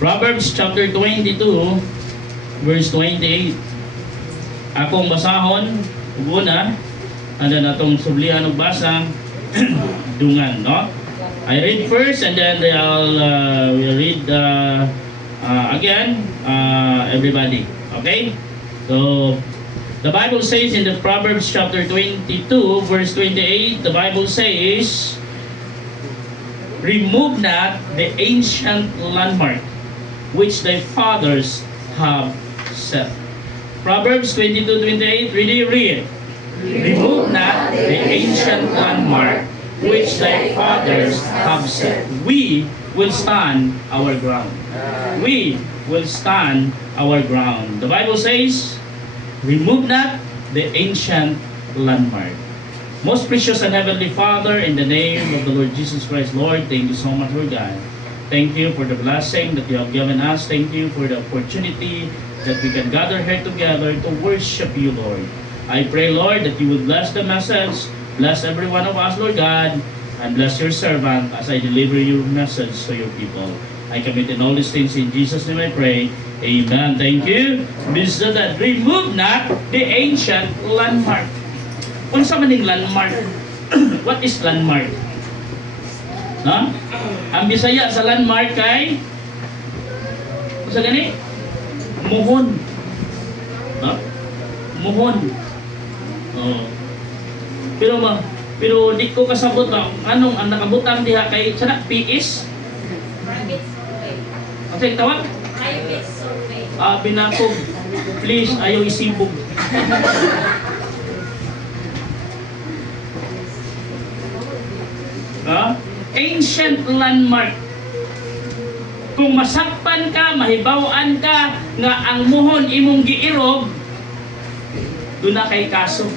Proverbs chapter 22, verse 28. Akong basahon, una, and then atong sublihan og basa, dungan, no? I read first and then we'll read again, everybody. Okay? So, the Bible says in the Proverbs chapter 22, verse 28, the Bible says, remove not the ancient landmark which thy fathers have set. Proverbs 22:28, really read. Remove not the ancient landmark which thy fathers have set. We will stand our ground. We will stand our ground. The Bible says, remove not the ancient landmark. Most precious and heavenly Father, in the name of the Lord Jesus Christ, Lord, thank you so much, Lord God. Thank you for the blessing that you have given us. Thank you for the opportunity that we can gather here together to worship you, Lord. I pray, Lord, that you would bless the message, bless every one of us, Lord God, and bless your servant as I deliver your message to your people. I commit in all these things in Jesus' name I pray. Amen. Thank you. Mr. That remove not the ancient landmark. Unsa man ning landmark? What is landmark? No? Ang Bisaya sa landmark kay unsa gani? Muhon. No? Muhon. Oh. Pero di ko kasabot ba anong ang nakabutang diha kay sana PS? Private survey. Ang say tawag? Private survey. Binakog. Please, ayaw isibog. Ancient landmark. Kung masakpan ka, mahibawaan ka nga ang muhon imong giirog, doon na kay kaso.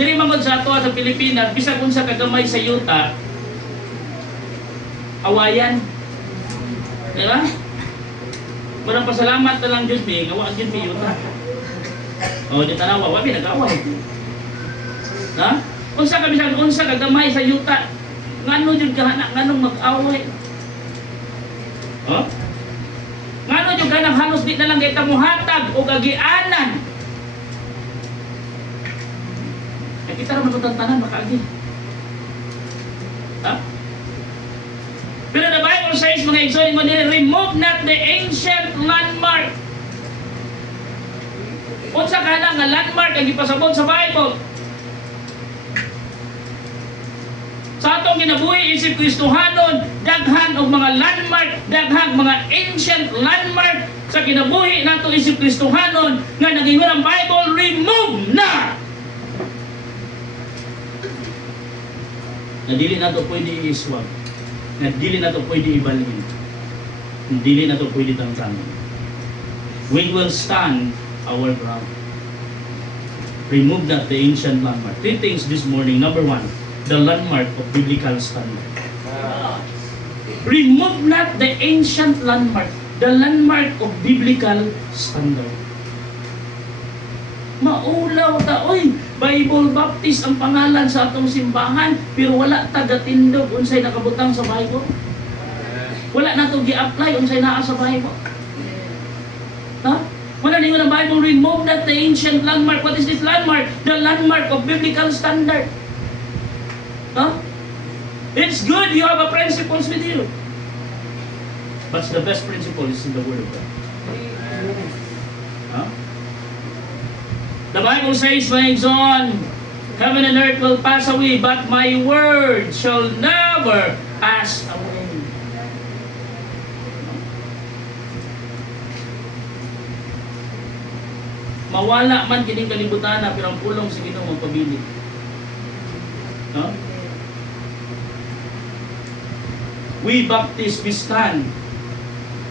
Diri man sa ato sa Pilipinas, bisag unsa kagamay sa yuta, awayan. Diba? Marang pasalamat na lang Diyos mi, gawa Diyos mi yuta. O, di tanawa, wabi nag-away. Unsa ka bisan unsa ka gamay sa yuta, ngano jud ka nganong mag-away? Ngano jud ka halos di na lang kay tamuhatag o gagianan. Kita ra matutang-tanan makaagi. Pero the Bible says, mga igsoon mo nila, remove not the ancient landmark. Unsa ka na nga landmark ang ipasabot sa Bible? Sa atong kinabuhi isip Kristohanon, daghan og mga landmark, daghang mga ancient landmark sa kinabuhi nato isip Kristohanon nga nagingon ang Bible, remove na. Na dili nato pwede iiswag. Na dili nato pwede ibalhin. Dili nato pwede tangtangan. We will stand our ground. Remove not the ancient landmark. Three things this morning. Number one, the landmark of biblical standard. Remove not the ancient landmark, the landmark of biblical standard. Maulaw ta, oy, Bible Baptist ang pangalan sa atong simbahan, pero wala ta gatindog unsay nakabutang sa Bible. Wala na to gi-apply unsay naa sa Bible. Wala ningon ang Bible, remove not the ancient landmark. What is this landmark? The landmark of biblical standard. It's good you have a principles with you. But the best principle is in the Word of God. The Bible says, my son, heaven and earth will pass away, but my word shall never pass away. Mawala man kining kalibutan na, pero ang pulong sa Ginoo magpabilin. We Baptists, we stand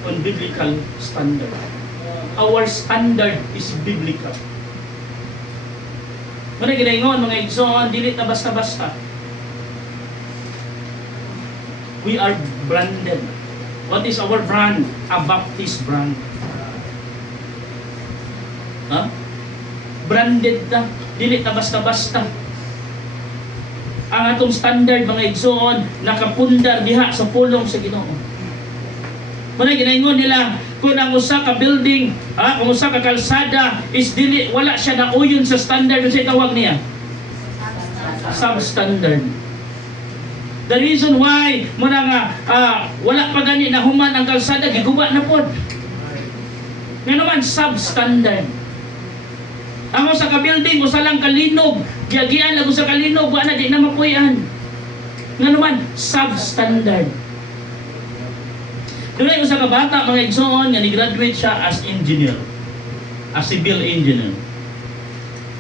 on biblical standard. Our standard is biblical. Muna ginaingon, mga igsoon, dilit na basta-basta. We are branded. What is our brand? A Baptist brand. Branded na. Dilit na basta-basta. Ang atong standard, mga igsoon, nakapundar diha sa pulong sa Ginoo. Muna ginaingon nila kung ang usa ka building, kung usa ka kalsada is dili wala siya nauyon sa standard sa tawag niya substandard. The reason why muna nga wala pa gani na human ang kalsada giguba na pod. Nga naman substandard. Ang usa ka building usa lang kalinog, giagian lang usa ka linog, wa na di na mapuy-an. Nga naman substandard. Doon ay usa ka bata mga igsoon nga ni-graduate siya as engineer, as civil engineer.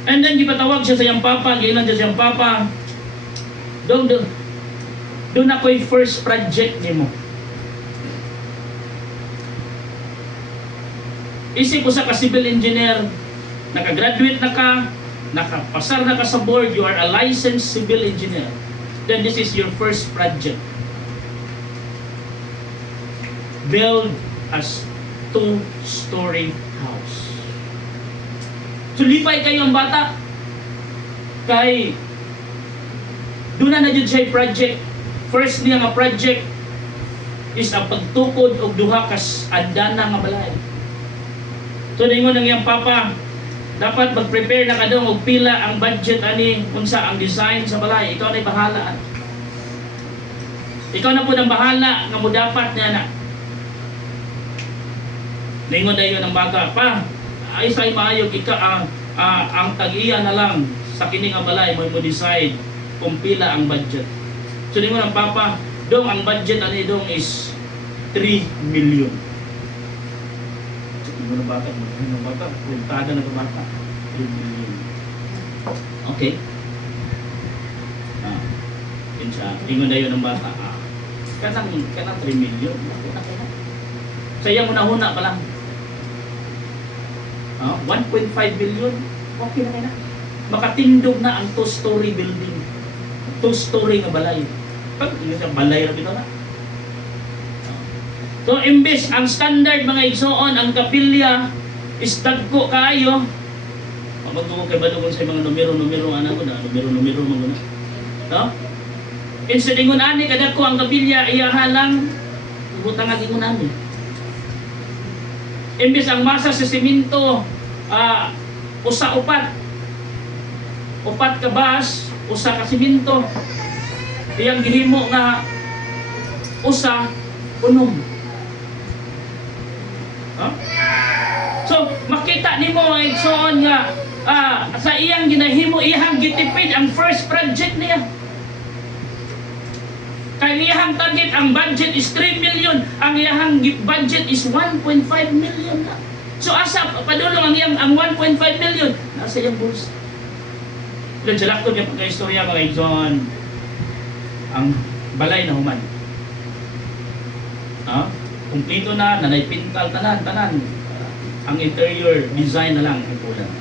And then gipatawag siya sa iyang papa, giilan siya sa iyang papa. Doon ako'y first project nimo. Isip usa ka civil engineer, naka-graduate na ka, nakapasar na ka sa board, you are a licensed civil engineer. Then this is your first project. Build as 2-story house. Sulipay kayo ang bata. Kay doon na jud siya project. First niya nga project is ang pagtukod og duha ka andana nga balay. So ningon ang iyang papa, dapat mag-prepare na ka daw og pila ang budget ani unsa ang design sa balay. Ikaw na bahala. Ikaw na po ang bahala nga mo dapat niya na. Ningon dayon ang bata, pa, ay say maayog ang tag-iya na lang sa kini nga balay mo decide kung pila ang budget. So ningon ang papa, dong ang budget ani dong is 3 million. Ningon ang bata, puntada na ang bata, 3 million. Okay. Yun siya, ningon dayon ang bata, kanang 3 million. Saya mo na huna pa lang. 1.5 billion, okay na kaya na. Makatindog na ang 2-story building. 2-story nga balay. Pag siya balay rin ito na. So, imbes ang standard mga igsoon, ang kapilya, is dagko kaayo. Magtuko kay Badugong sa mga numero-numero, anak ko na, numero-numero mga na. No? Instead ingon ani, kadagko ang kapilya, iyaha lang, butang ang ingon ani. Imbes ang masa sa simento, upat ka bas, usa ka simento, iyang gihimo nga usa unom. So makita nimo ang igsoon nga sa iyang ginahimo, iyang gitipid ang first project niya. Kaya iyang target, ang budget is 3 million, ang iyang budget is 1.5 million na. So asa padulong ang 1.5 million nasa iyang bulsa. Doon sa lakto niya pagka-istorya mga igsoon, ang balay na human. Kumplito na, nanay pintal, tanan. Ang interior design na lang ang kulang.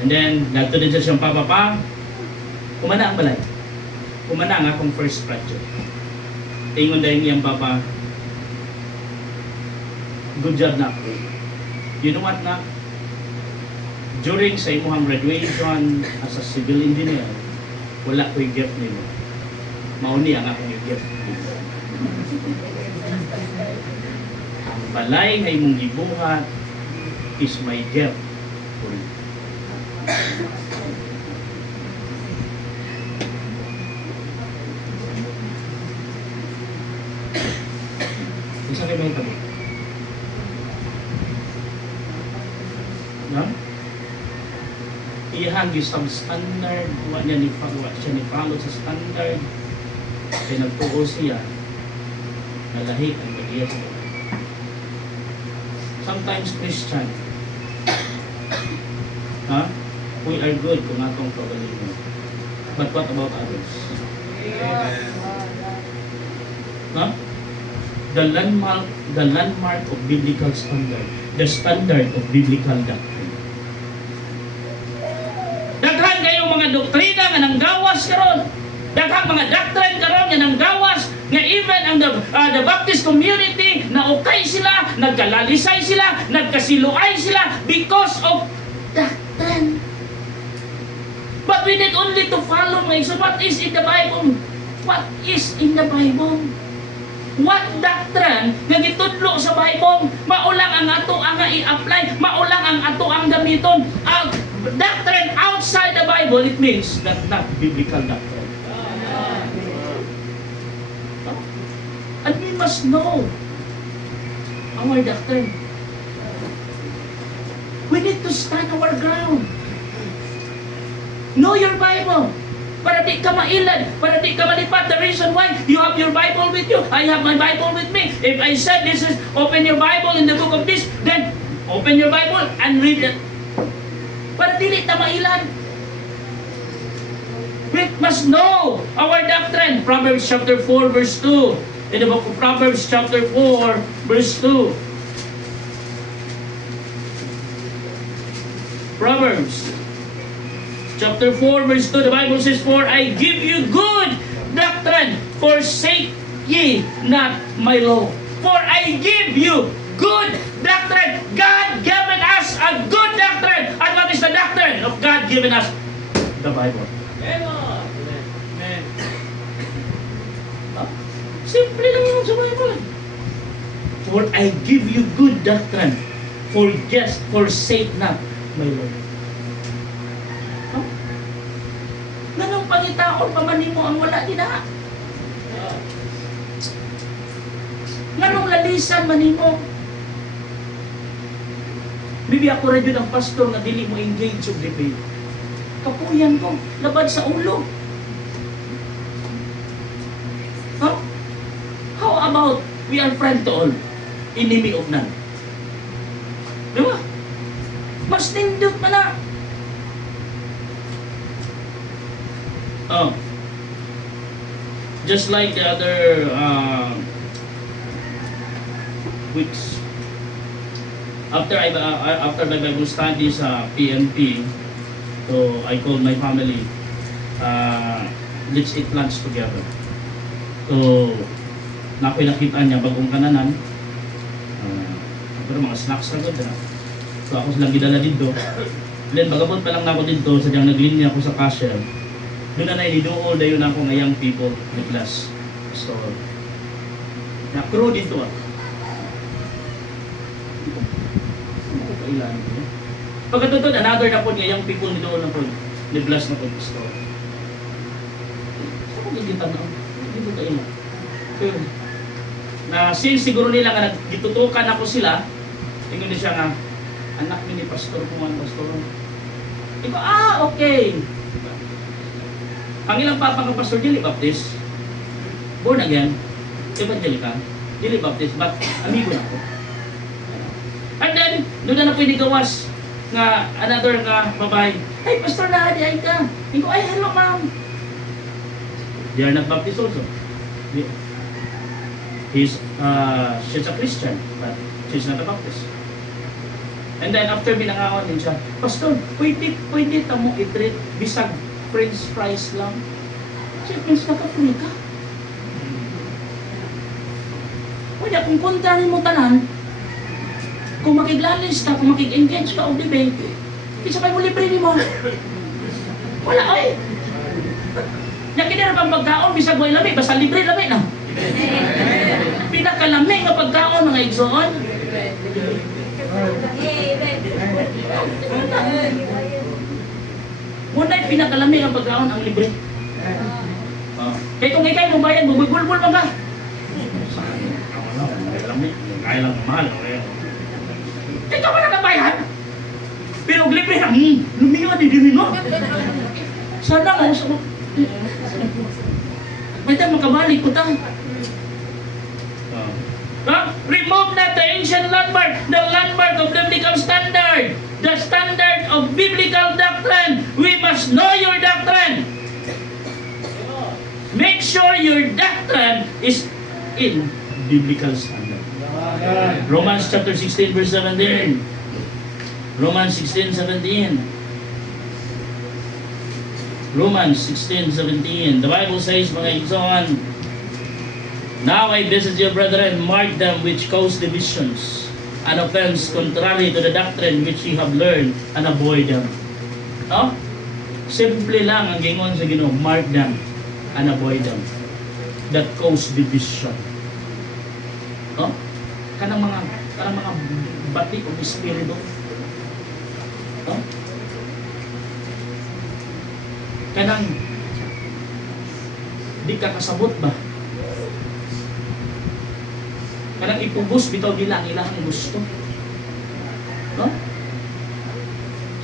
And then, nagto din siya siyang papa, kumana ang balay. Kumana ang akong first project. Tingon dahil niyang papa, good job na ako. You know what na? During sa imuhang graduation as a civil engineer, wala ko'y gift nimo. Mauni ang akong gift. Ang balay nga imong gibuhat is my gift. Isa kayo may tabi? No? Iyang gisang standard, wa siya ni follow sa standard, kaya nagtuo siya, nalahi ang bagay. Sometimes Christian, we are good kung atong pagalingon. But what about others? The landmark of biblical standard, the standard of biblical doctrine. Daghan kayong mga doktrina nga nanggawas karon. Daghang mga doctrine karon nga nanggawas nga even ang the Baptist community na okay sila, nagkalalisay sila, nagkasiluay sila because of doctrine. But we need only to follow my. So what is in the Bible? What is in the Bible? what doctrine nga gitudlo sa Bible, maulang ang ato ang i-apply, maulang ang ato ang gamiton. Ang doctrine outside the Bible, it means that not biblical doctrine. And we must know our doctrine. We need to stand our ground. Know your Bible. Para di ka mailad, para di ka malipat. The reason why you have your Bible with you, I have my Bible with me. If I said this is, open your Bible in the book of this, then open your Bible and read it. Para dili ta mailad. We must know our doctrine. Proverbs chapter 4 verse 2. In the book of Proverbs chapter 4 verse 2. Proverbs chapter 4 verse 2, the Bible says, "For I give you good doctrine, forsake ye not my law." For I give you good doctrine. God given us a good doctrine. And what is the doctrine of God given us? The Bible. Amen. Simple lang yun sa Bible. For I give you good doctrine, forsake not my law. Ganong pangitaon pa man mo ang wala din ha. Ganong lalisan man mo. Bibi ako rin yun ang pastor na dili mo engage sa debate. Kapuyan ko, labad sa ulo. Huh? How about we are friend to all, enemy of none? Diba? Mas nindot man na. Just like the other weeks, after my Bible study sa PNP, so I called my family, let's eat lunch together. So nakoy nakita niya bagong kananan, pero mga snacks na good na. So ako silang gidala dito. Then bagabot pa lang na ako dito, sadyang naglinya ako sa cashier. Doon na naididool dayon ako ng young people in class. So, na-crew dito ah. Ano ko kailan ko? Pagkatotoo, another na po ng young people ni doon na po. Ni-bless na po. So, saan ko gigita na? Dito kailan. So, na siguro nila nga nagitutukan ako sila, tingin din siya nga, anak ni pastor ko man, pastor. Iko, okay. Ang ilang papa ng pastor, dili baptist. Born again, evangelical, dili baptist, but amigo na ako. And then, doon na pwede gawas nga another nga babae. Hey, pastor na, di ay ka. Iko, ay, hello ma'am. They are not baptist also. She's a Christian, but she's not a baptist. And then after binangawan din siya, pastor, pwede tamo i-treat bisag French fries lang. Siya, French naka-free ka. Pwede kung kontra mo tanan, kung makiglalis ka, kung makig-engage ka o debate, isa kayo mo libre ni mo. Wala ay. Nakinira pang pagkaon, bisag mo ilami, basta libre lami na. Pinakalami nga pagkaon, mga igsoon. Muna'y pinakalami ang pagkaon ang libre. Kaya kung ikay mo bayan, bubulbul pa ka. Kaya lang mahal. Ikaw ba nakabayan? Pero libre na, lumiwa di diri mo. Sana mo, may tayo makabalik po tayo. Remove not the ancient landmark, the landmark of biblical standard, the standard of biblical doctrine. We must know your doctrine. Make sure your doctrine is in biblical standard. Romans chapter 16 verse 17. Romans 16:17. Romans 16:17. The Bible says, mga igsoon, now I beseech you, brethren, mark them which cause divisions and offense contrary to the doctrine which ye have learned, and avoid them. No? Simple lang ang gingon sa Ginoo, mark them and avoid them that cause division. No? Kanang mga bati o espiritu. No? Kanang di ka kasabot ba? Kanang ipubos bitaw nila ang ilang gusto. No?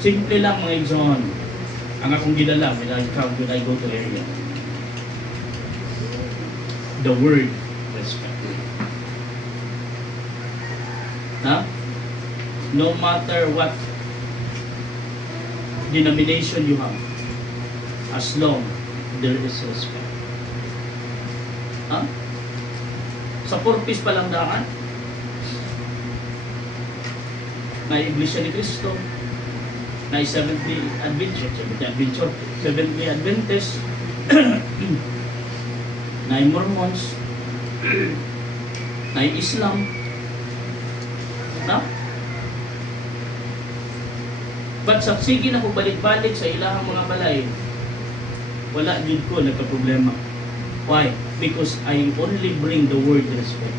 Simple lang mga igsoon. Ang akong gidala when I go to area. The word respect. Na? No matter what denomination you have, as long there is respect. Ha? Sa purpose pa lang daan, na Iglesia ni Cristo, na Seventh-day Adventist, na Mormons, na Islam, na? But sa sige na ko balik-balik sa ilahang mga balay, wala din ko nagka-problema. Why? Because I only bring the word respect.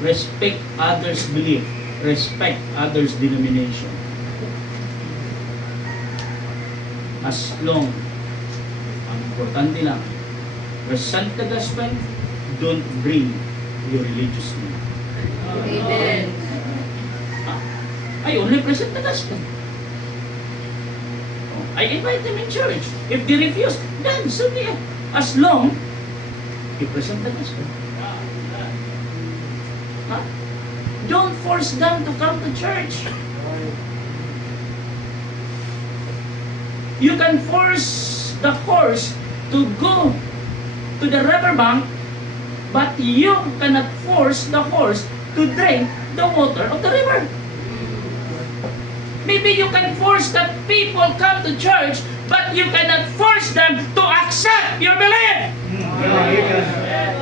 Respect others' belief. Respect others' denomination. As long, ang importante lang, present the gospel, don't bring your religious name. Amen. I only present the gospel. I invite them in church. If they refuse, then so be it. As long you present the gospel. Huh? Don't force them to come to church. You can force the horse to go to the riverbank, but you cannot force the horse to drink the water of the river. Maybe you can force that people come to church, but you cannot force them to accept your belief. Amen.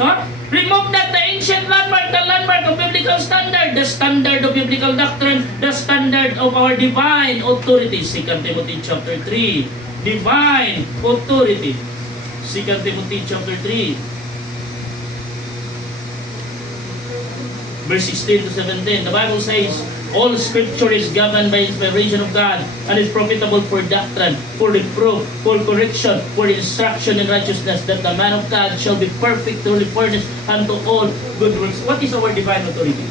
No? Remove that the ancient landmark, the landmark of biblical standard, the standard of biblical doctrine, the standard of our divine authority. 2 Timothy chapter 3. Divine authority. 2 Timothy chapter 3. Verse 16 to 17, the Bible says, all scripture is governed by inspiration of God and is profitable for doctrine, for reproof, for correction, for instruction in righteousness, that the man of God shall be perfect, thoroughly furnished unto all good works. What is our divine authority?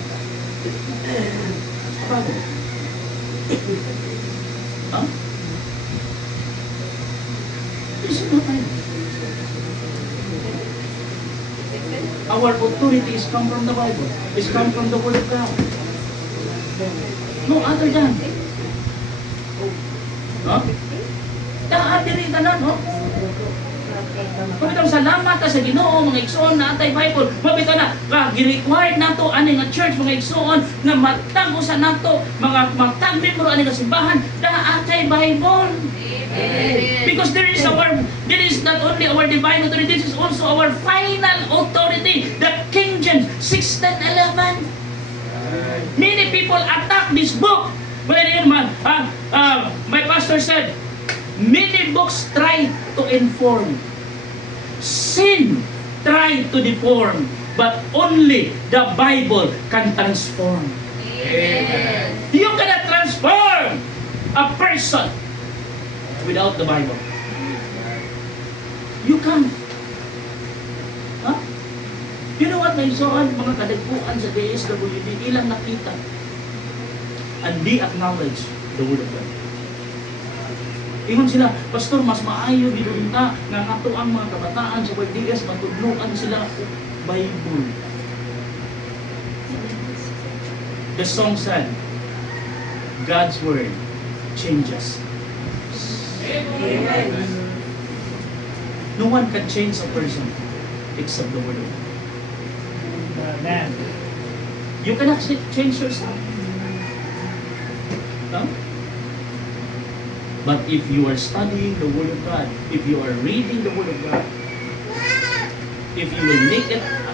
Bible. Huh? This is not Bible. Our authority is come from the Bible. Is come from the Word of God. No other than. No? Daan diri tanan, no? Pagkatang salamat ka sa Ginoo mga igsoon na atay Bible. Mabito na, gi-required nato ani nga church mga igsoon nga matag usa nato mga matag membro ani nga simbahan da atay Bible. Because there is not only our divine authority, this is also our final authority. The King James 16:11. Many people attack this book. But my pastor said, many books try to inform. Sin try to deform. But only the Bible can transform. Amen. You cannot transform a person without the Bible. You can't. Huh? You know what, may soon, mga kadagpuan sa DSWD, ilang nakita and they acknowledge the Word of God. Ingon sila, Pastor, mas maayo bidun ka nga ato ang mga kabataan sa YDS, matudluan sila Bible. The song said, God's Word changes. Amen. No one can change a person except the Word of God. Amen. You cannot change yourself. No? But if you are studying the Word of God, if you are reading the Word of God, if you will make it a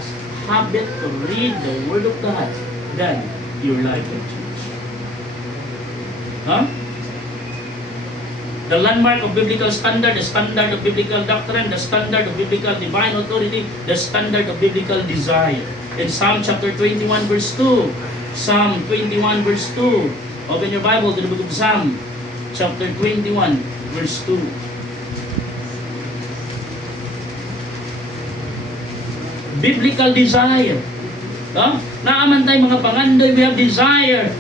habit to read the Word of God, then your life will change. Huh? The landmark of biblical standard, the standard of biblical doctrine, the standard of biblical divine authority, the standard of biblical desire. In Psalm chapter 21 verse 2, Psalm 21 verse 2, open your Bible to the book of Psalm chapter 21 verse 2. Biblical desire. Naaman tayo mga pangandoy, we have desire.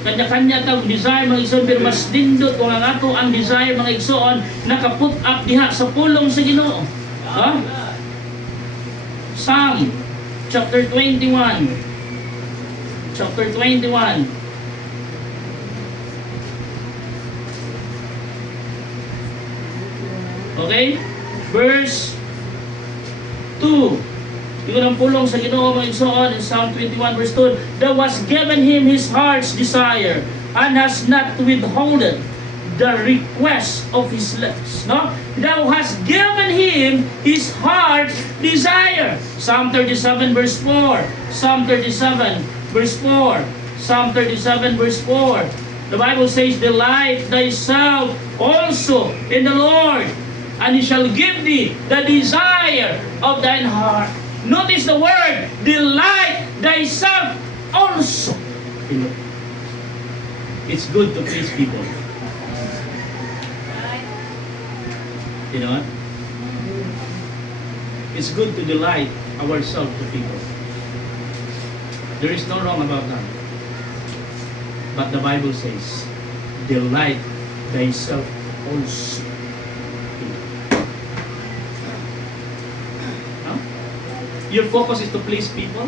Kanya-kanya tayong desire mga igsoon, pero mas nindot kung ang ato ang desire mga igsoon, nakaput up diha sa pulong sa Ginoo. Psalm chapter 21. Chapter 21. Okay? Verse 2. Yun ang pulong sa Ginoo mga igsoon in Psalm 21 verse 2. Thou hast given him his heart's desire and has not withholden the request of his lips. No? Thou hast given him his heart's desire. Psalm 37 verse 4. Psalm 37 verse 4. Psalm 37 verse 4. The Bible says, delight thyself also in the Lord, and he shall give thee the desire of thine heart. Notice the word, delight thyself also. It's good to please people. You know what? It's good to delight ourselves to people. There is no wrong about that. But the Bible says, delight thyself also. Your focus is to please people.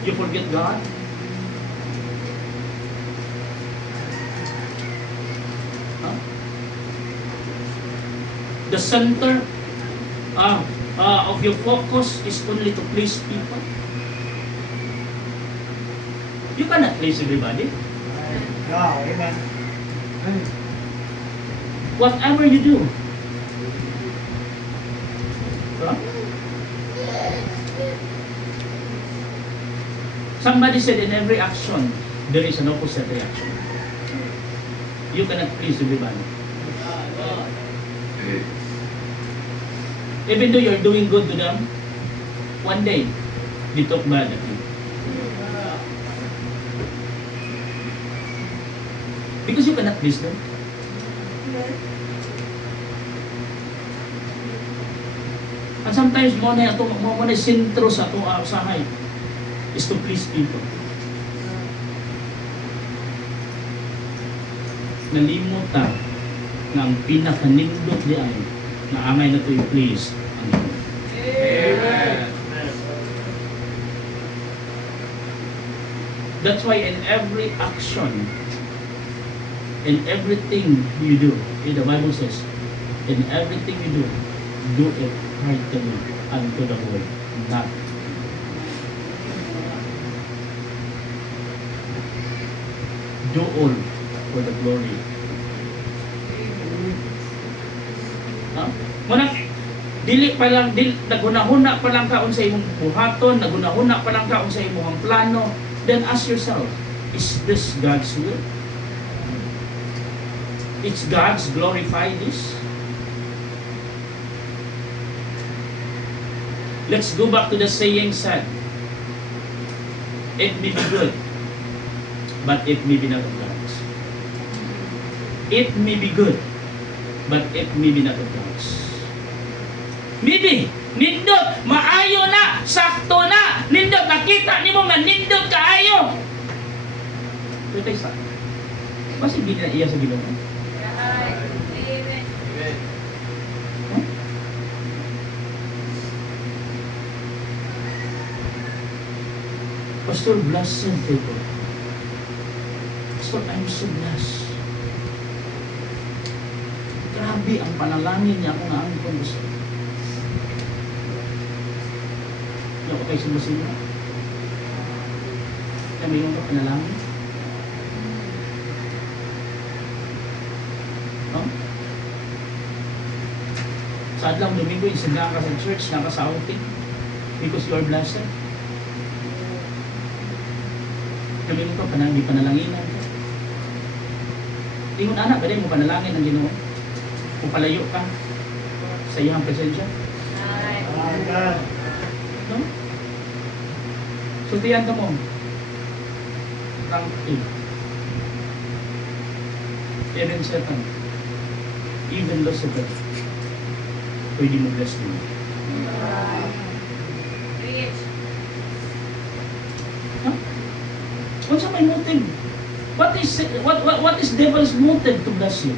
You forget God. The center of your focus is only to please people. You cannot please everybody. No, amen. Whatever you do. Somebody said in every action, there is an opposite reaction. You cannot please everybody. Even though you're doing good to them, one day, they talk bad at you. Because you cannot please them. And sometimes, mo na sentro sa itong usahay is to please people. Nalimutan na ang pinakanindot di ay na angay na ito i-please ang Ginoo. Amen. That's why in every action, in everything you do, the Bible says, in everything you do it heartily unto the Lord, not do all for the glory. Muna, dili pa lang, nagunahuna pa lang kaon sa imong buhaton, nagunahuna pa lang kaon sa imong plano, then ask yourself, is this God's will? It's God's glorify this? Let's go back to the saying said, it may be good, but it may be not of God's. It may be good, but it may be not of God's. Maybe, nindot, maayo na, sakto na, nindot, nakita ni mo nga, nindot kaayo. Ito tayo sa, basta hindi na iya sa Ginoo. Amen. Pastor, blessed people. Pastor, I'm so blessed. Grabe ang panalangin niya kung ang kung gusto. Hindi ako kayo sumusin niya. Kami yung panalangin. Sa adlang Domingo, isinda ka sa church, nakasauting because you are blessed. Kami mo pa, di panalanginan. Ingon anak, pwede mo panalangin ang Ginoo. Kung palayo ka sa iyang presensya. Amen. No? So, tiyan ka mo. Rank A. Even Satan, even Lucifer, pwede mo bless mo. Preach. Huh? What's my motive? What is devil's motive to bless you?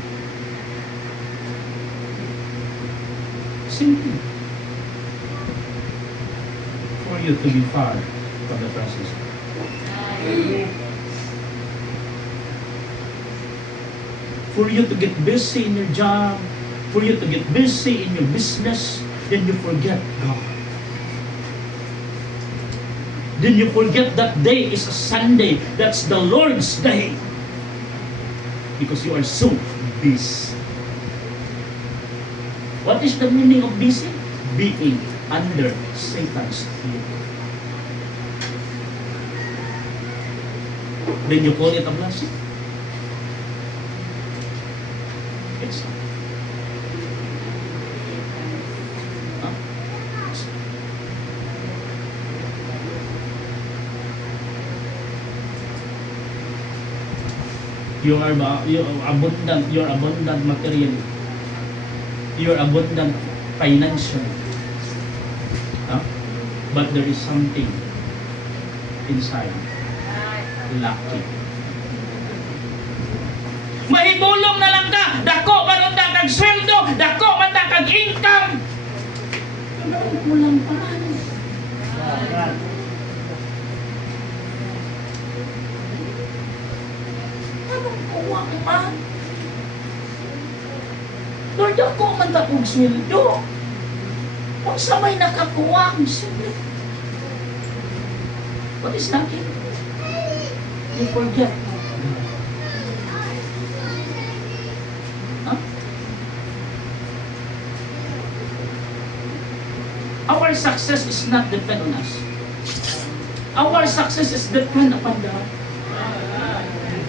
Simply for you to be far from the presence of God. For you to get busy in your job, for you to get busy in your business, then you forget God. Then you forget that day is a Sunday. That's the Lord's day. Because you are so busy. What is the meaning of busy? Being under Satan's yoke. Then you call it a blessing? It's not. Huh? You are abundant materially. You are abundant financially. Huh? But there is something inside lacking. Mahibulong na lang ka, dako man unta kag sweldo, dako man ta kag income. Kulang pa man. Amen. Anong kuha pa? Lord, dako man ta kog sweldo. Kung sa may nakakuha ang sweldo. What is lacking? You forget. Our success is not depend on us. Our success is depend upon God.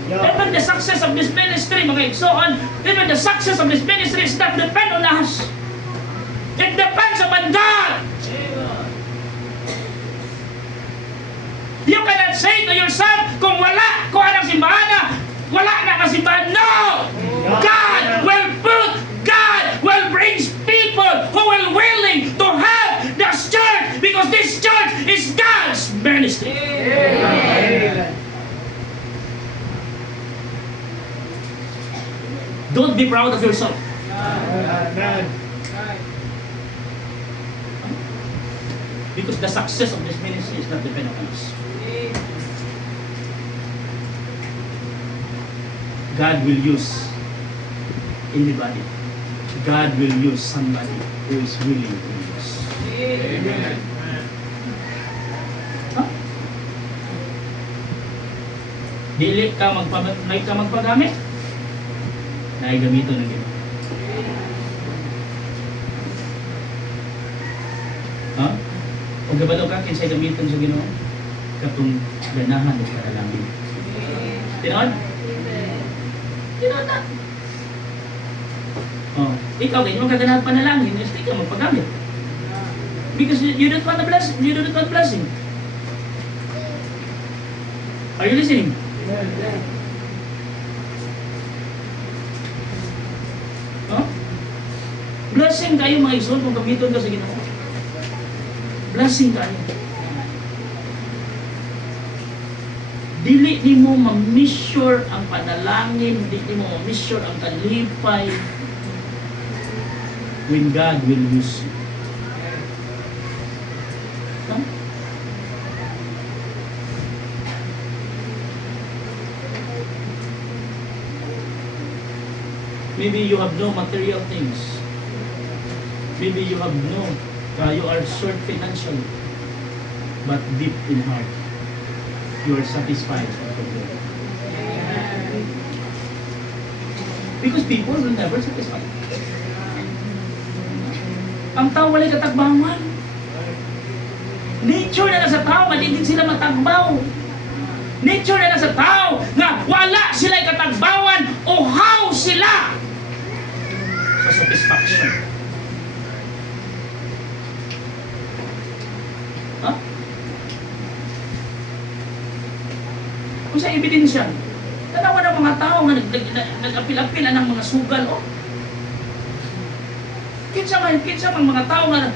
Even the success of this ministry, mga igsoon, even the success of this ministry is not depend on us. It depends upon God. You cannot say to yourself, kung wala ko anong simbahan, wala na kasimbahan. No! God will bring people who will willing to help this church because this church is God's ministry. Amen. Don't be proud of yourself. Amen. Because the success of this ministry is not dependent on us. God will use anybody. God will use somebody who is willing to use. Amen. Huh? Dili ka magpagamit. Naigamito ng Ginoo. Huh? Kung gabalo ka, kinsay gamiton sa Ginoo, katong ganahan mo para langit. Tinood? Tinood na. Oh, ikaw din, yung kaganahan panalangin, hindi ka magpagamit. Because you don't want a blessing. You don't want blessing. Are you listening? Huh? Blessing kayo mga igsoon kung gamiton ka sa Ginoo. Blessing kayo. Dili mo ma-measure ang panalangin, dili mo ma-measure ang kalipay when God will use you. Huh? Maybe you have no material things. Maybe you have you are short financially, but deep in heart, you are satisfied and content. Because people will never satisfy. Ang tao walay katagbangan. Nature na sa tao, madigid sila matagbaw. Nature na sa tao, nga wala sila katagbawan o how sila. So sa satisfaction. Ha? Kung sa ebidensya, tanawa ng mga tao nga nag-apil-apil ng mga sugal, oh. Kinsa man mga tao nga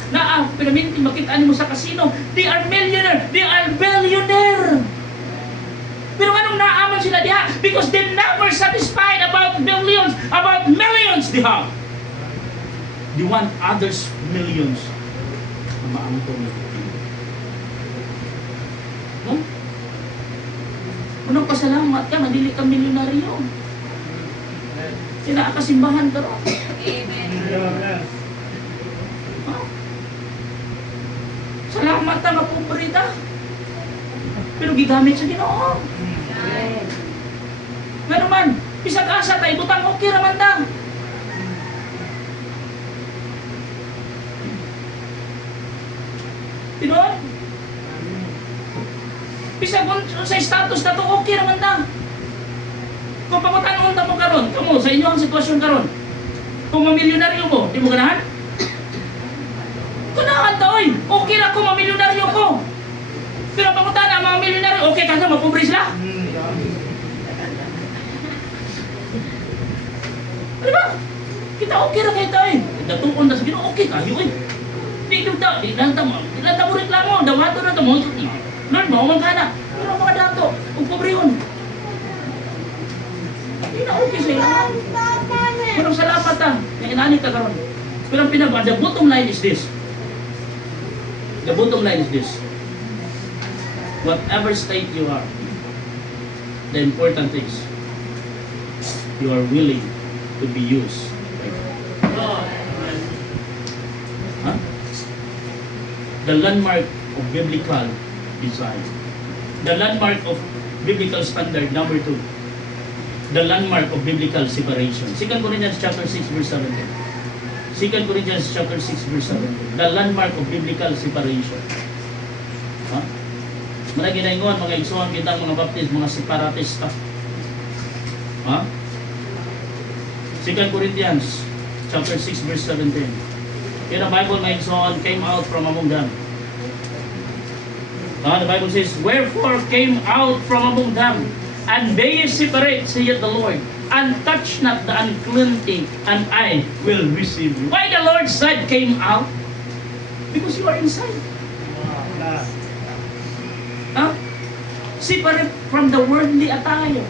pinaminti makita mo sa casino, they are millionaire, they are billionaire. Pero anong naaman sila diha? Because they never satisfied about billions, about millions they have. They want others millions na maangkong. No? Unang pasalamat ka, madili ka milyonaryo. Sila kasimbahan ka ro. Amen. Amen. Ha? Salamat ka nga pobrita. Pero gigamit sa Ginoo. Nga naman, bisag asa tayo, butang okay raman ta. Tinoon? Bisag sa status na to, okay raman ta. Kung pamutanong ta mo karon, kamo sa inyo ang sitwasyon karon. Kung mamilyonaryo mo, di mo ganahan? Ganahan ta, oy. Okay ra kung mamilyonaryo ko. Pero pamutan ang mga milyonaryo, okay ka na, mapobre sila. Ano ba? Kita okay ra kayo tayo. Datuon na sa Ginoo, okay kayo eh. Di lanta mo reklamo, dawato na ito mo. Lord, mawang ka na. Pero ang mga dato, kung pobre yun. Hindi na okay sa'yo. Pero salamat ta, yung inanit ka karon. Pero ang the bottom line is this. The bottom line is this. Whatever state you are, the important is you are willing to be used by God. Huh? The landmark of biblical design. The landmark of biblical standard, number 2. The landmark of biblical separation. 2 Corinthians chapter 6 verse 17. 2 Corinthians chapter 6 verse 17. The landmark of biblical separation. Huh? Mga ginaingon, mga igsoon, kita mga baptist, mga separatista. Ha? 2 Corinthians chapter 6 verse 17. In the Bible, mga igsoon, came out from among them. The Bible says, wherefore came out from among them, and they separate, saith the Lord, and touch not the unclean thing, and I will receive you. Why the Lord said came out? Because you are inside. Huh? Separate from the worldly attire.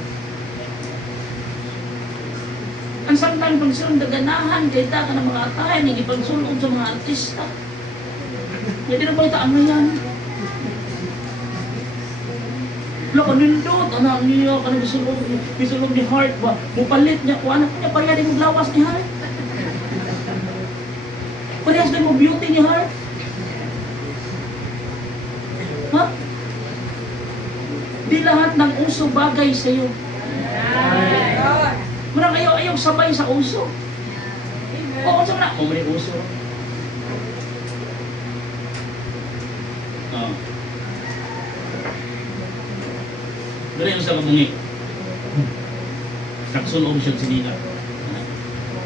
And sometimes pag silang daganahan, kita ka ng mga attire, nang ipagsulong sa mga artista. Hindi na ba ito ang yan? Wala ka nindot, anak niya, ka na bisulong ni Heart ba? Mupalit niya, kung anak niya, pareha din maglawas ni Heart. Parehas din mo beauty ni Heart. Ha? Di lahat ng uso bagay sa iyo. Marang ayaw sabay sa uso. Oo, sa na, mo may uso. Dali yung sa kabungi. Naksulong siya sinila.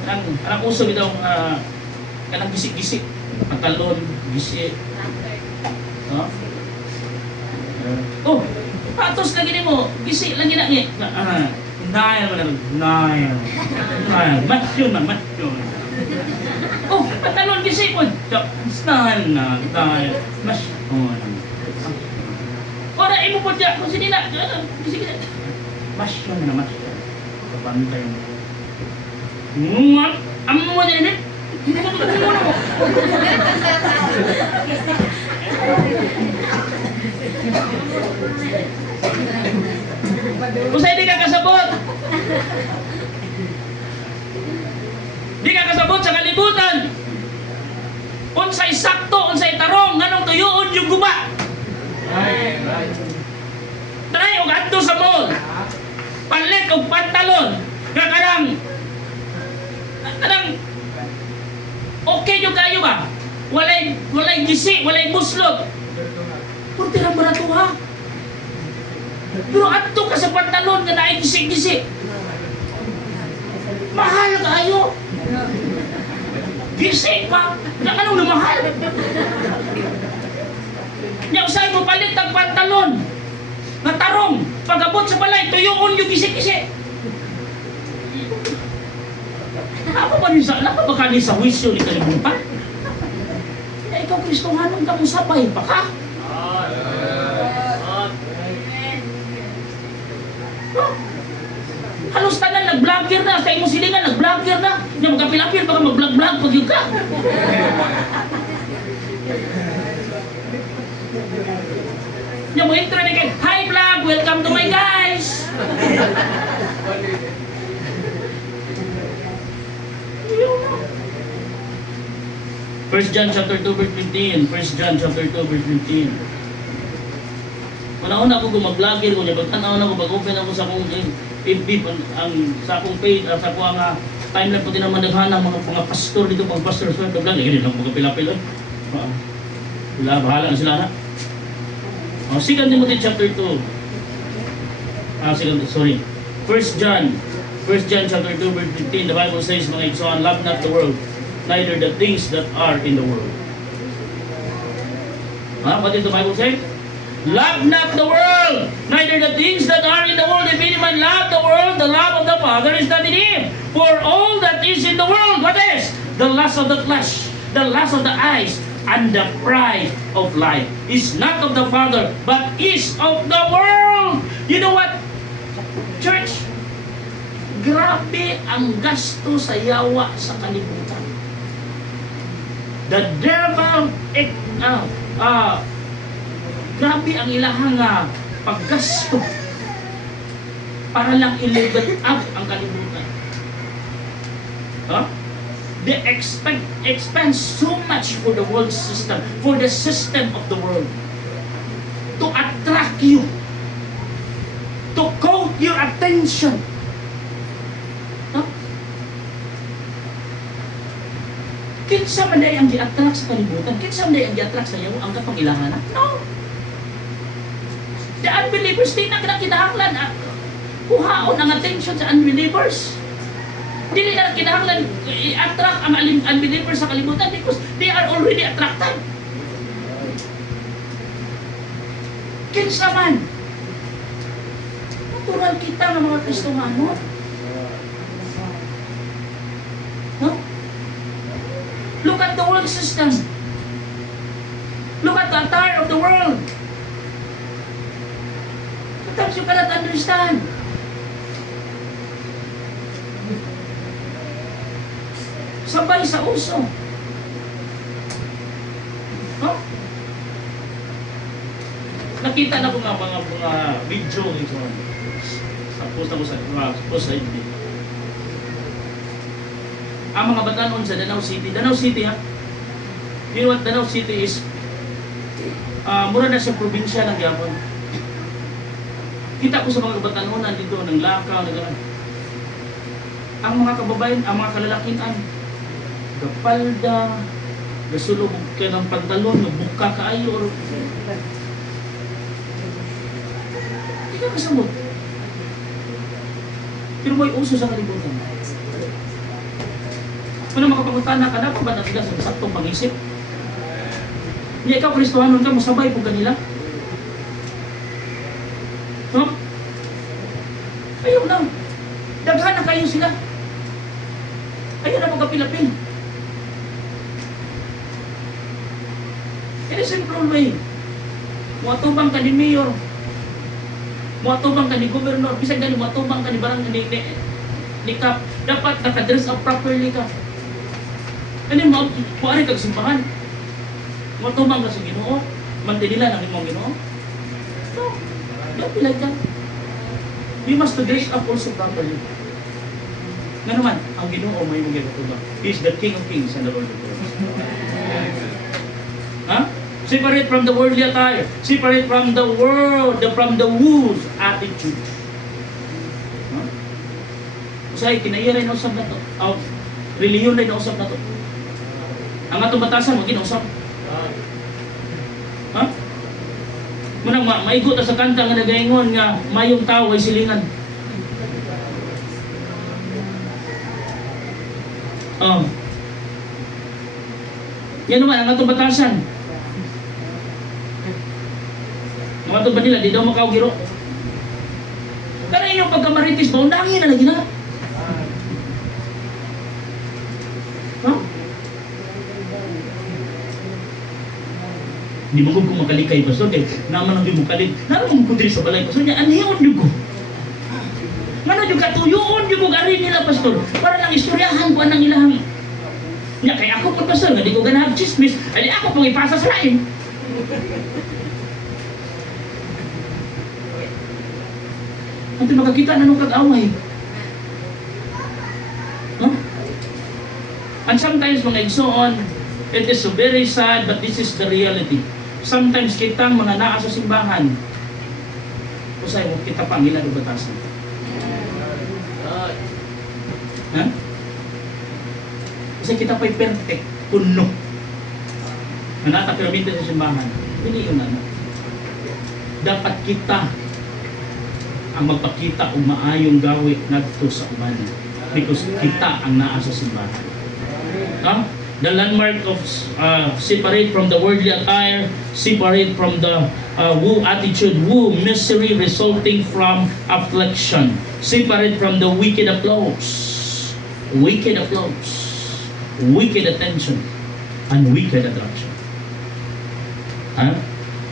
Anang uso bitaw kanang gisik-gisik. Patalon, gisik. Oh, patos lagi ni mo. Gisik lagi na niya. Nail man nail. Nail. Matyo na, matyo. Oh, patalon gisik po. Nail na, nail. Matyo na. Ora imo po dyan, kung sinina, gisik na. Matyo na, matyo. Kapantay mo. Nguwag, amo mo na rin. Hindi mo ito mo na mo. Kung sa'yo di ka kasabot, di ka kasabot sa kalibutan, unsay sakto, unsay tarong, nganong tuyoon yung guba. Try og adto sa mall, palit og pantalon, kakarang, okay yung kayo ba? Walay gisi, walay muslot. Kunti lang ba na ito ha? Pero adto ka sa pantalon na naay gisi-gisi. Mahal kayo. Gising pa! Anong lumahal? Niya usay mo palit ang pantalon na tarong. Pag-abot sa balay, tuyoon yung gisi-gisi. Apa ba ni sa ka ni sa wisyo ni kalibutan? Na ikaw Kristohanon ka mo sabay pa ka? Oh. Halos tanan nag-vlogger na sa imong silingan, nag-vlogger na. Nya magapil-apil baka mag-vlog-vlog pag yun ka. Nya mo intro ni kay, "Hi vlog, welcome to my guys." First John chapter 2 verse 15. First John chapter 2 verse 15. Una-una ako gumag-vlogger ko niya, pagtanaw na ko, pag-open ako sa akong FB, ang sa akong page, sa akong timeline po din naman naghanang mga pastor dito, mga pastor sa vlog, ganyan lang mga pila-pila. Wala, bahala na sila na. 2 Timothy chapter 2. First John chapter 2 verse 15, the Bible says, mga igsoon, love not the world, neither the things that are in the world. What did the Bible say? Love not the world, neither the things that are in the world. If any man love the world, the love of the Father is not in him. For all that is in the world, what is? The lust of the flesh, the lust of the eyes, and the pride of life is not of the Father, but is of the world. You know what, church? Grabe ang gasto sa yawa sa kalibutan. The devil, grabe ang ilahang paggasto para lang i-level up ang kalibutan. They expend so much for the world system, for the system of the world, to attract you, to call your attention. Kinsa man day ang gi-attract sa kalibutan? Kinsa man day ang gi-attract sa yawa ang kapangilangan? No. The unbelievers, di na kinahanglan kuhaon ang attention sa unbelievers. Dili na kinahanglan i-attract ang unbelievers sa kalibutan because they are already attracted. Kinsa man. Natural kita ng mga Kristohanon. No? Look at the world system. Look at the attire of the world. Sometimes you cannot understand. Sabay sa uso. Huh? Nakita na ko nga mga video nito. Post ako sa FB. Ang mga batanon sa Danau City ha? You know what Danau City is? Mura na sa probinsya ng Japon. Kita ko sa mga batanon dito, ng lakaw, ang mga kababayan, ang mga kalalakian, gapalda, gasulog ka ng pantalon, magbuka kaayo, hindi ka kasamot. Pero may uso sa kalibutan. Kung makapagutana ka na, pa ba na sila sa saktong pag-isip? Hindi ikaw, Kristohanon ka, masabay po kanila. No? Ayaw na. Daghan na kayo sila. Ayaw na magkapilapin. In a simple way, muatubang ka ni Mayor, muatubang ka ni Governor, bisag na ni muatubang ka ni Barangay ni Kap, dapat nakadress up properly ka. Ano yung maaari kag simbahan? Muatubang ka sa Ginoo, mantinila ng imong Ginoo. No, don't be like that. We must dress up also properly. Nga naman, ang Ginoo may mga ginatubang. He is the King of Kings and the Lord of Lords. Separate from the worldly attire. Separate from the world, from the wool's attitude. Usay, kinairay na usap na to. Reliyon na usap na to. Ang atong batasan, wag ginausap. Munang maigot sa kanta nga nagaingon nga mayong tao ay silingan. Yan naman ang atong batasan. Mga ito ba nila, di daw makawgiro. Pero inyong pagkamaritis, baundangin na lagi na. Ha? Di mo kung makalikay, Pastor. Kaya naman ang di mo kalik. Naman mo kundin sa balay, Pastor. Niya, aniyon nyo ko. Ano nyo katuyuon nyo ko garin nila, Pastor. Para lang istoryahan ko anang ilahang. Niya, kaya ako po, Pastor, nga di ko ganahag chismis. Ay, ako pong ipasa sa lain. At makakita na nung kag-away. Huh? And sometimes mga igsoon, it is so very sad, but this is the reality. Sometimes kitang mga naa sa simbahan, usay mo kita pa ang ilan o batasan. Ha? Usay kita pa'y perfect, puno. Nanata piramide sa simbahan. Hindi yun ano. Dapat kita ang magpakita o maayong gawi nagto sa uban because kita ang naa sa simbahan. The landmark of separate from the worldly attire, separate from the woo attitude, woo misery resulting from affliction, separate from the wicked applause, wicked attention, and wicked attraction.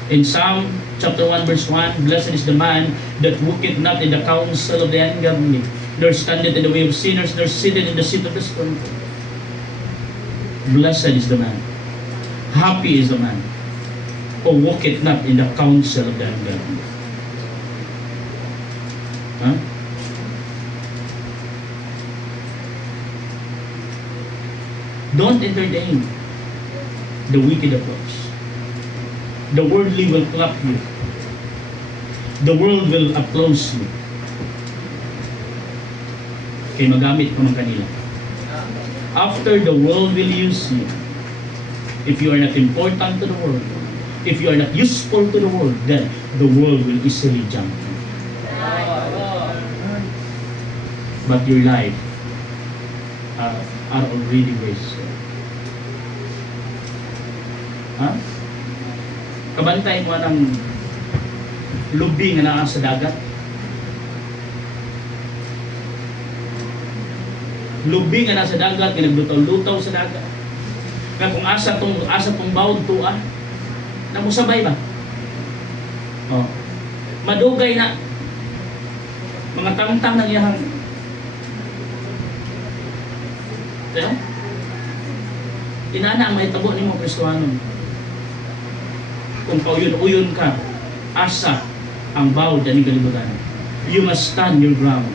In Psalm chapter 1 verse 1, blessed is the man that walketh not in the counsel of the ungodly, nor standeth in the way of sinners, nor sitteth in the seat of the scornful. Blessed is the man, happy is the man, who walketh not in the counsel of the ungodly. Don't entertain the wicked applause. The worldly will clap you. The world will applaud you. Kaya magamit ko ng kanila. After the world will use you, if you are not important to the world, if you are not useful to the world, then the world will easily jump you. But your life are already wasted. Kabantay mo ng lubi nga naa sa dagat. Lubi nga nasa dagat, nga naglutaw-lutaw sa dagat. Nga kung asa tong bawd tuwa, namusabay ba? Oh. Madugay na. Mga tamtang ng iyahang. Diba? Inana ang mahitabo ni mo Kristohanon. Kung pauyon-uyon ka, asa ang bawd ni kalibutan. You must stand your ground.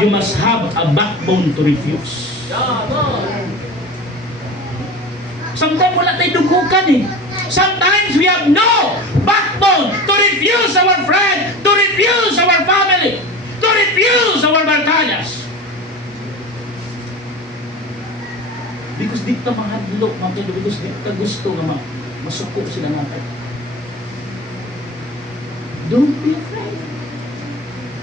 You must have a backbone to refuse. Sometimes wala tayo dugukan eh. Sometimes we have no backbone to refuse our friend, to refuse our family, to refuse our barkadas. Because di ka mahadlok, because di ka gusto nga masuko sila natin. Don't be afraid.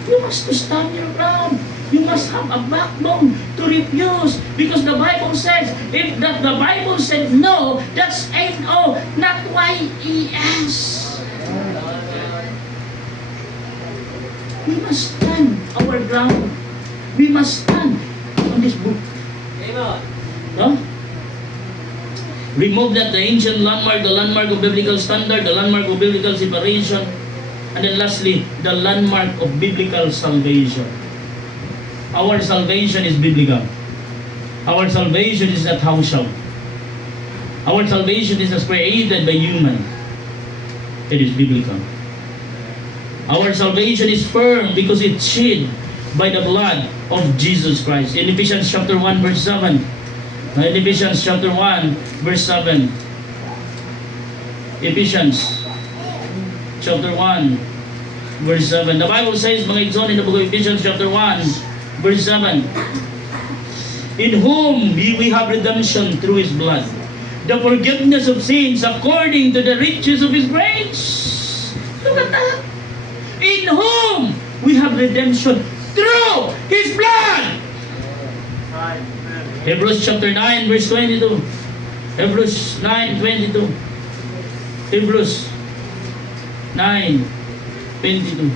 You must stand your ground. You must have a backbone to refuse. Because the Bible says, if the Bible said no, that's N-O, not Y-E-S. We must stand our ground. We must stand on this book. Huh? Remove that the ancient landmark, the landmark of biblical standard, the landmark of biblical separation, and then lastly, the landmark of biblical salvation. Our salvation is biblical. Our salvation is not house-out. Our salvation is not created by human. It is biblical. Our salvation is firm because it's shed by the blood of Jesus Christ. In Ephesians chapter 1 verse 7. In Ephesians chapter 1 verse 7. Ephesians chapter 1 verse 7. The Bible says, mga igsoon, in the book of Ephesians chapter 1 verse 7, in whom we have redemption through His blood, the forgiveness of sins according to the riches of His grace. Look at that. In whom we have redemption through His blood. Hebrews chapter 9 verse 22. Hebrews 9:22. Hebrews 9:22.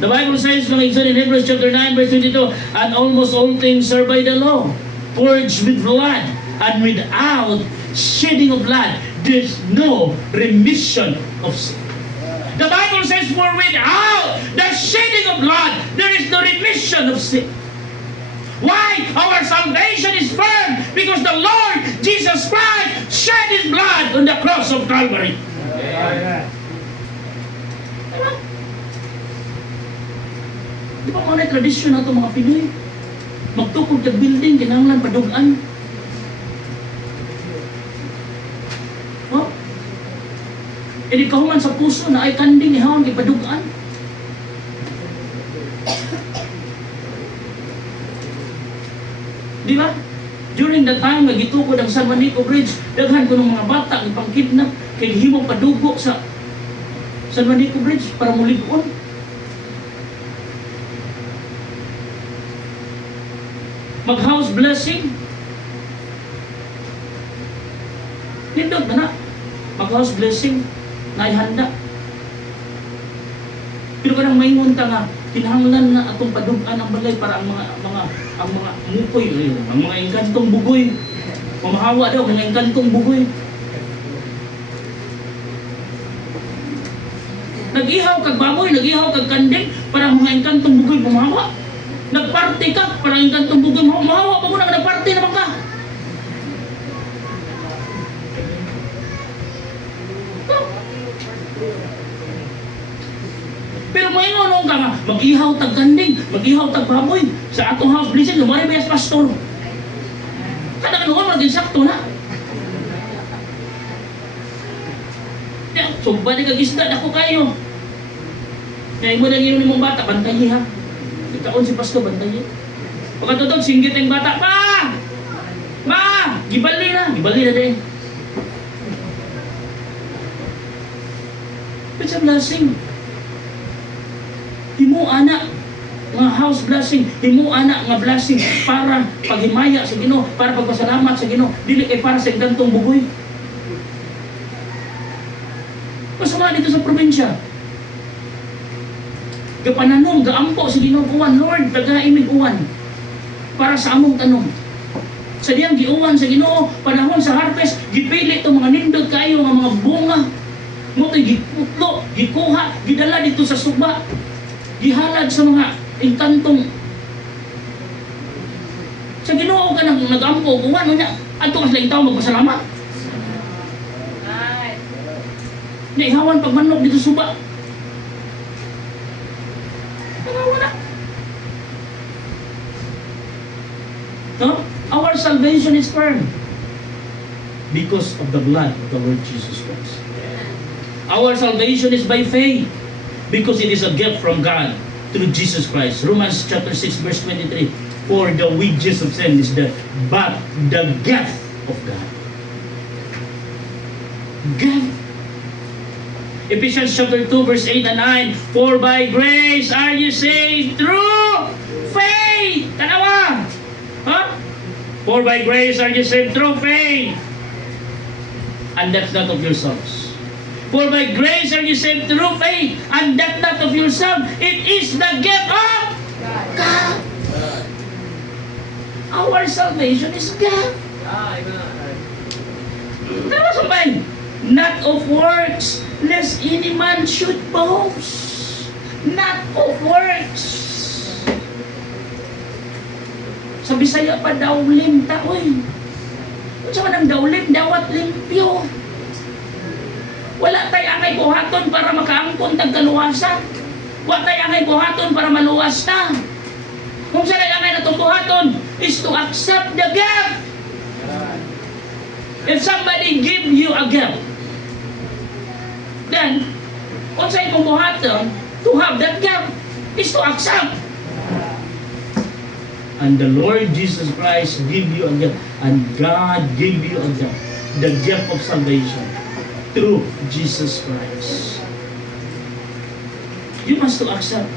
The Bible says, in Hebrews chapter 9, verse 22, and almost all things are by the law, purged with blood, and without shedding of blood, there's no remission of sin. The Bible says, for without the shedding of blood, there is no remission of sin. Why? Our salvation is firm because the Lord Jesus Christ shed His blood on the cross of Calvary. Amen. Diba? Di ba kung ano yung tradisyon na ito mga Pinoy? Magtukod ka building, kinanglan, padugaan. Oh? E di kahuman sa puso na ay kanding, ihawang ipadugaan. Di ba? During the time nga gitukod ang San Juanico Bridge, daghan ko ng mga bata ng pangkidnap kay himong padugo sa San Juanico Bridge para muligon. Mag-house blessing. Nindot na na. Mag-house blessing na ihanda. Pero kanang maingon ta nga kinahanglan na atong padugan ang balay para ang mga mukoy, ang mga engkantong bugoy. Mamahawa daw mga engkantong bugoy. Nag-ihaw kag baboy, nag-ihaw kag kanding para ang mga engkantong bugoy mamahawa. Nagparty ka para ang engkantong bugoy mamahawa, pag unang nagparty naman ka. Pero may nung ka nga, mag-ihaw tag kanding, mag-ihaw tag baboy. Sa atong house blessing, lumari ba yung pastor? Kada kanuhan, maging sakto na. So, balik kag isda, ako kayo. Kaya mo lang yun mong bata, bantayi ha. Ikaon si pastor, bantayi. Pagkatotog, singgit ang bata, Ma! Ma! Gibali na din. It's a blessing. Himo anak nga house blessing, himo anak nga blessing para paghimaya sa Ginoo, para pagpasalamat sa Ginoo, dili kay para sa gantong bugoy. Pasama dito sa probinsya. Gapananom, gaampo sa Ginoo uwan, Lord, tagaimig uwan para sa among tanom. Sa diyang giuwan sa Ginoo, panahon sa harvest, gipili itong mga nindot kayo nga mga bunga. Mo to'y giputlo, gikuha, gidala dito sa suba. Gihalad sa mga engkantong sa Ginoo ka nag-ampo kung ano niya ato kas laing tao magpasalamat naihawan pagmanok dito suba wala. No? Our salvation is firm because of the blood of the Lord Jesus Christ. Our salvation is by faith because it is a gift from God through Jesus Christ. Romans chapter 6 verse 23. For the wages of sin is death, but the gift of God. Gift. Ephesians chapter 2 verse 8 and 9. For by grace are you saved through faith. Tanawa. Huh? For by grace are you saved through faith. And that's not of yourselves. For by grace are you saved through faith, and that not of yourself. It is the gift of God. Our salvation is gift. Tama sabay. Not of works, lest any man should boast. Not of works. Sa Bisaya pa dawlim ta, oy. Kung saan ang dawlim, dawat limpyo. Wala tayo angay buhaton para makaangkon tag kaluwasan. Wala tayo angay buhaton para maluwas ta. Kung saan ay angay natong buhaton is to accept the gift. If somebody give you a gift, then kung saan kong buhaton to have that gift is to accept. And the Lord Jesus Christ give you a gift, and God gave you a gift, the gift of salvation through Jesus Christ. You must to accept.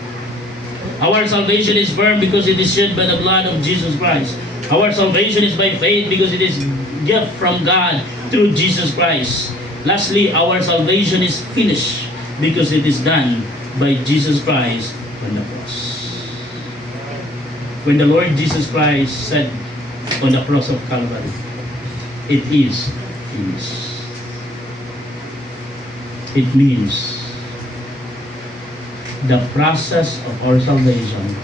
Our salvation is firm because it is shed by the blood of Jesus Christ. Our salvation is by faith because it is gift from God through Jesus Christ. Lastly, our salvation is finished because it is done by Jesus Christ on the cross. When the Lord Jesus Christ said on the cross of Calvary, it is finished. It means the process of our salvation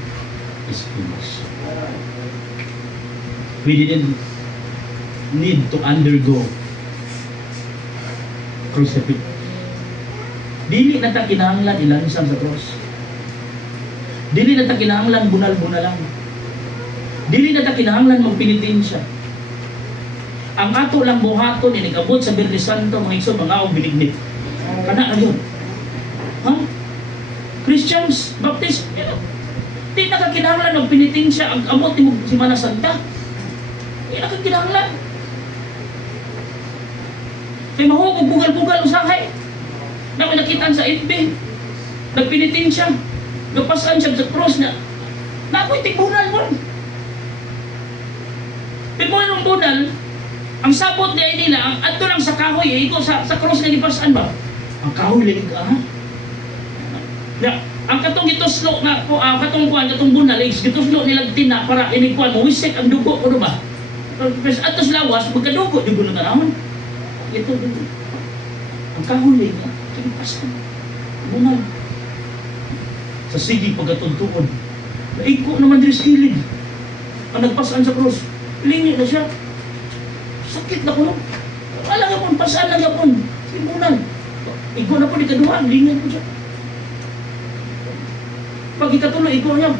is finished. We didn't need to undergo crucifixion. Dili na ta kinahanglan ilansang sa cross. Dili na ta kinahanglan bunal-bunalan. Dili na ta kinahanglan magpenitensya. Ang ato lang buhaton inigabot sa Biyernes Santo mga igsoon mga bilignit. Kana na yun. Ha? Christians, Baptist, di na ka kinahanglan magpenitensya ang amot ni Semana Santa. Di na ka kinahanglan. Kaya mahugog bugal-bugal usahay. Na may nakitaan sa FB. Nagpenitensya. Gapasan siya sa cross na. Na ako'y tigbunal mo. Tigbunal ng bunal, ang sabot niya nila, ang ato lang sa kahoy, ito sa cross na gipasan ba? Ang kahoy lilig, na, ang katong gituslo na, katong kuhan, katong bunal, gituslo nilang tina para inikuan mo, wisik ang dugo ko ba? Ato sa lawas, magkadugo, dugo na tanahon. Ito, dugo. Ang kahoy lilig, gipasan. Bunal. Sa sige pagkatuntuon, naiko naman din sa kilid. Ang nagpasaan sa cross, lingi na siya. Sakit na ko. Wala nga po, pasaan na nga po. Simunan. Ikaw na po, di kaduha, lingan po siya. Pag ikatuloy, ikaw niya.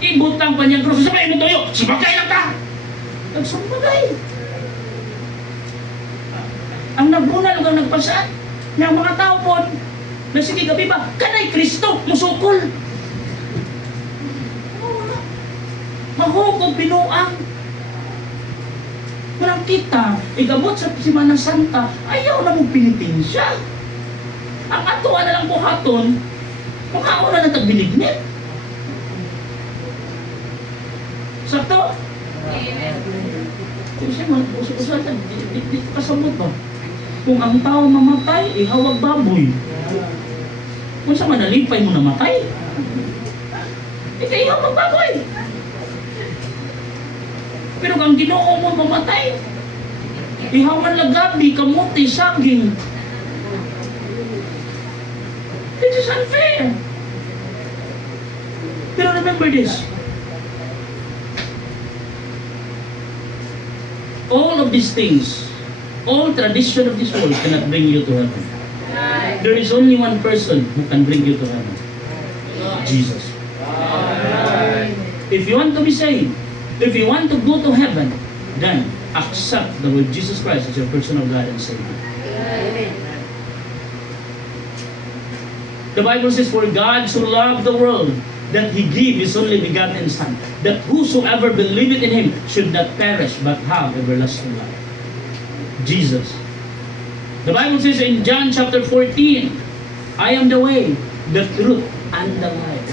Ibutang pa niyang cross. Sabay mo tayo, sumagay lang ta! Nagsumagay. Ang nagbunal o nagpasaan, ng mga tao po, na sige gabi ba, kanay Kristo, musukol. Mahugog, binuang. Walang kita, igabot sa Semana Santa, ayaw na mong pinitensya. Ang atuan na lang buhaton, mukha na nagbilignit. Sakto? Kasi ususan, di kasabot ba? Kung ang tao mamatay, ihawag baboy. Kung sa manalipay mo namatay, ihawag baboy. Pero kung Ginoo mo mamatay, ihawan lang gabi, kamuti, saging. It is unfair. Pero remember this. All of these things, all tradition of this world cannot bring you to heaven. There is only one person who can bring you to heaven. Jesus. If you want to be saved, if you want to go to heaven, then accept the Lord Jesus Christ as your personal God and Savior. The Bible says, for God so loved the world that He gave His only begotten Son, that whosoever believeth in Him should not perish but have everlasting life. Jesus. The Bible says in John chapter 14, I am the way, the truth, and the life.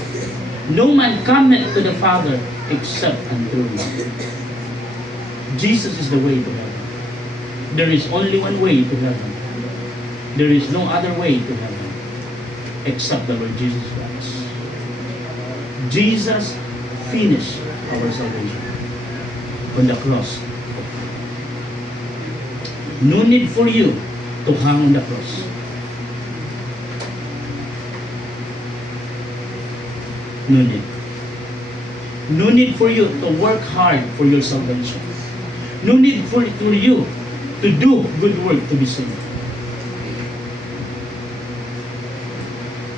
No man cometh to the Father except through me. Jesus is the way to heaven. There is only one way to heaven. There is no other way to heaven except the Lord Jesus Christ. Jesus finished our salvation on the cross. No need for you to hang on the cross. No need. No need for you to work hard for your salvation. No need for you to do good work to be saved.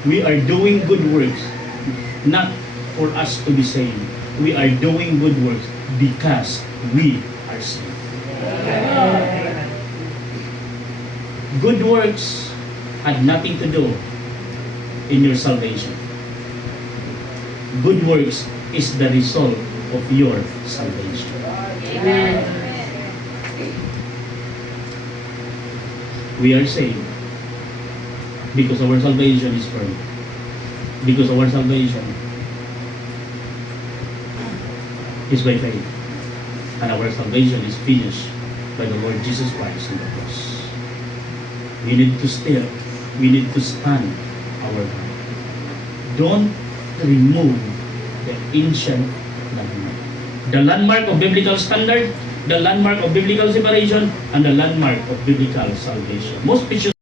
We are doing good works not for us to be saved. We are doing good works because we are saved. Good works had nothing to do in your salvation. Good works is the result of your salvation. Amen. We are saved because our salvation is firm. Because our salvation is by faith. And our salvation is finished by the Lord Jesus Christ on the cross. We need to stand. We need to stand our ground. Don't remove the ancient landmark. The landmark of biblical standard, the landmark of biblical separation, and the landmark of biblical salvation. Most precious